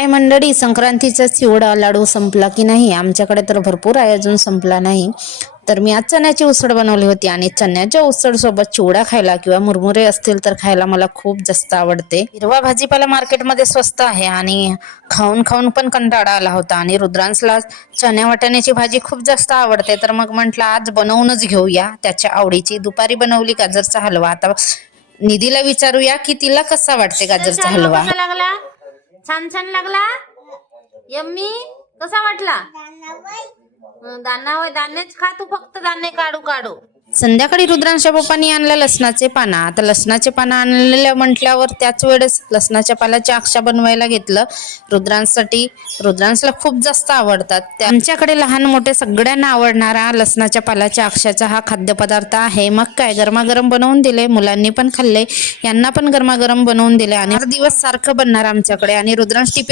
काय मंडळी? संक्रांतीचा चिवडा लाडू संपला की नाही? आमच्याकडे तर भरपूर आहे अजून संपला नाही. तर मी आज चण्याची उसळ बनवली होती आणि चण्याच्या उसळ सोबत चिवडा खायला किंवा मुरमुरे असतील तर खायला मला खूप जास्त आवडते. हिरवा भाजीपाला मार्केटमध्ये स्वस्त आहे आणि खाऊन खाऊन पण कंटाळा आला होता आणि रुद्रांसला चण्या वाटाण्याची भाजी खूप जास्त आवडते. तर मग म्हटलं आज बनवूनच घेऊया. त्याच्या आवडीची दुपारी बनवली गाजरचा हलवा. आता निधीला विचारूया की तिला कसा वाटते गाजरचा हलवा? लागला? छान छान लागला? यम्मी कसा वाटला? दाना दाणेच खा तू फक्त दाणे काढू काढू. संध्याकाळी रुद्रांच्या पप्पांनी आणलं लसणाचे पानं. आता लसणाचे पानं आणलेलं म्हटल्यावर त्याच वेळेस लसणाच्या पालाच्या अक्षा बनवायला घेतलं. रुद्रांसाठी रुद्रांसला खूप जास्त आवडतात. त्यांच्याकडे लहान मोठे सगळ्यांना आवडणारा लसणाच्या पालाच्या अक्षाचा हा खाद्यपदार्थ आहे. मग काय? गरमागरम बनवून दिले. मुलांनी पण खाल्ले. यांना पण गरमागरम बनवून दिले. आणि हर दिवस सारखं बनणार आमच्याकडे. आणि रुद्रांश टिफिन